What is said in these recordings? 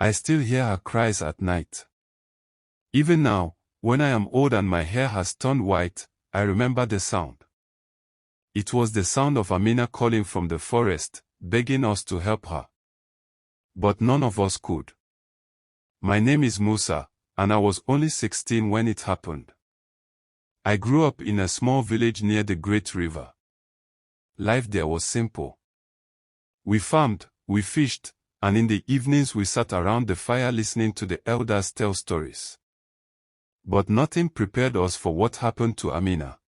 I still hear her cries at night. Even now, when I am old and my hair has turned white, I remember the sound. It was the sound of Amina calling from the forest, begging us to help her. But none of us could. My name is Musa, and I was only 16 when it happened. I grew up in a small village near the Great River. Life there was simple. We farmed, we fished, and in the evenings we sat around the fire listening to the elders tell stories. But nothing prepared us for what happened to Amina.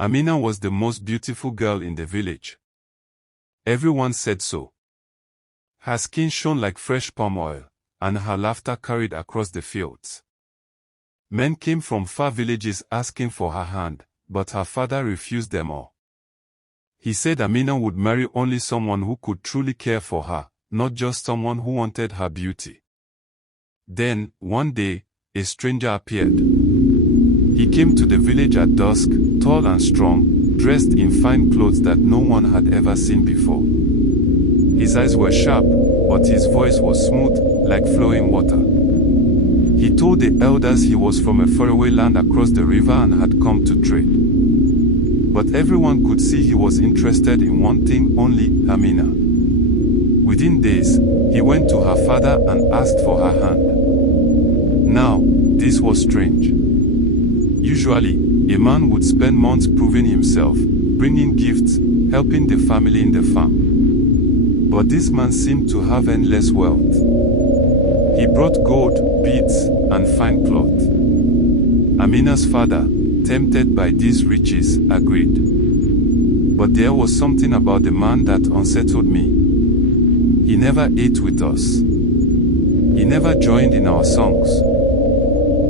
Amina was the most beautiful girl in the village. Everyone said so. Her skin shone like fresh palm oil, and her laughter carried across the fields. Men came from far villages asking for her hand, but her father refused them all. He said Amina would marry only someone who could truly care for her, not just someone who wanted her beauty. Then, one day, a stranger appeared. He came to the village at dusk, tall and strong, dressed in fine clothes that no one had ever seen before. His eyes were sharp, but his voice was smooth, like flowing water. He told the elders he was from a faraway land across the river and had come to trade. But everyone could see he was interested in one thing only, Amina. Within days, he went to her father and asked for her hand. Now, this was strange. Usually, a man would spend months proving himself, bringing gifts, helping the family in the farm. But this man seemed to have endless wealth. He brought gold, beads, and fine cloth. Amina's father, tempted by these riches, agreed. But there was something about the man that unsettled me. He never ate with us. He never joined in our songs.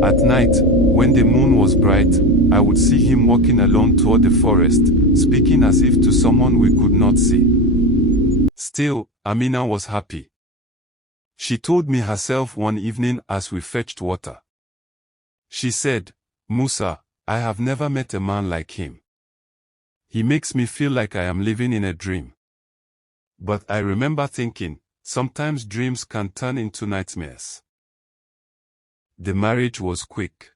At night, when the moon was bright, I would see him walking alone toward the forest, speaking as if to someone we could not see. Still, Amina was happy. She told me herself one evening as we fetched water. She said, "Musa, I have never met a man like him. He makes me feel like I am living in a dream." But I remember thinking, sometimes dreams can turn into nightmares. The marriage was quick.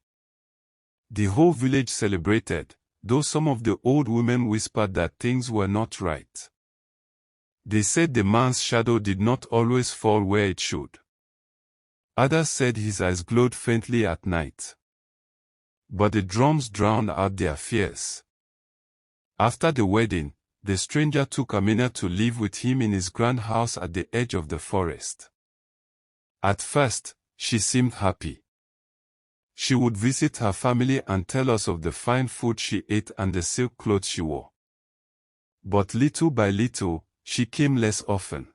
The whole village celebrated, though some of the old women whispered that things were not right. They said the man's shadow did not always fall where it should. Others said his eyes glowed faintly at night. But the drums drowned out their fears. After the wedding, the stranger took Amina to live with him in his grand house at the edge of the forest. At first, she seemed happy. She would visit her family and tell us of the fine food she ate and the silk clothes she wore. But little by little, she came less often.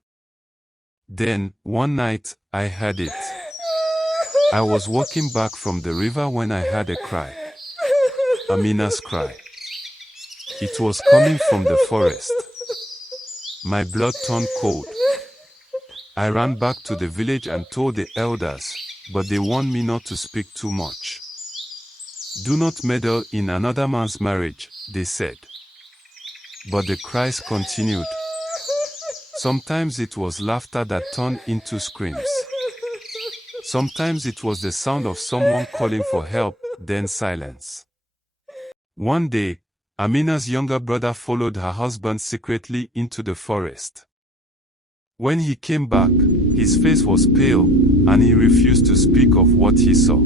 Then, one night, I heard it. I was walking back from the river when I heard a cry. Amina's cry. It was coming from the forest. My blood turned cold. I ran back to the village and told the elders, but they warned me not to speak too much. "Do not meddle in another man's marriage," they said. But the cries continued. Sometimes it was laughter that turned into screams. Sometimes it was the sound of someone calling for help, then silence. One day, Amina's younger brother followed her husband secretly into the forest. When he came back, his face was pale, and he refused to speak of what he saw.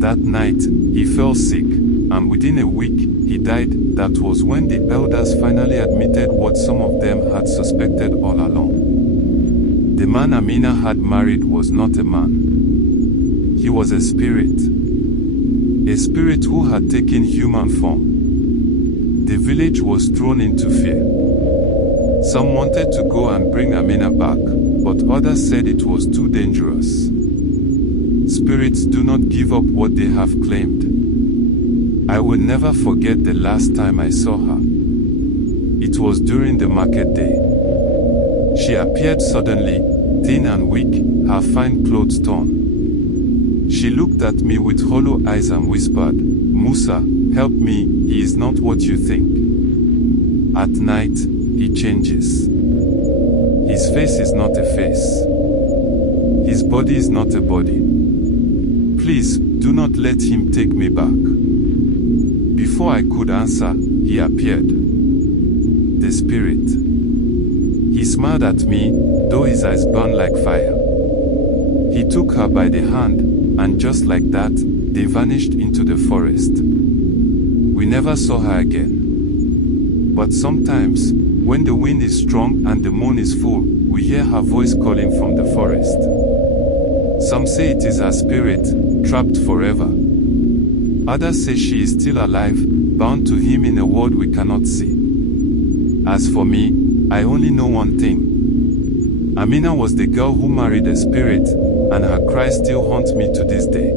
That night, he fell sick, and within a week, he died. That was when the elders finally admitted what some of them had suspected all along. The man Amina had married was not a man. He was a spirit. A spirit who had taken human form. The village was thrown into fear. Some wanted to go and bring Amina back, but others said it was too dangerous. Spirits do not give up what they have claimed. I will never forget the last time I saw her. It was during the market day. She appeared suddenly, thin and weak, her fine clothes torn. She looked at me with hollow eyes and whispered, "Musa, help me, he is not what you think." At night, he changes. His face is not a face. body is not a body. Please, do not let him take me back. Before I could answer, he appeared. The spirit. He smiled at me, though his eyes burned like fire. He took her by the hand, and just like that, they vanished into the forest. We never saw her again. But sometimes, when the wind is strong and the moon is full, we hear her voice calling from the forest. Some say it is her spirit, trapped forever. Others say she is still alive, bound to him in a world we cannot see. As for me, I only know one thing. Amina was the girl who married a spirit, and her cries still haunt me to this day.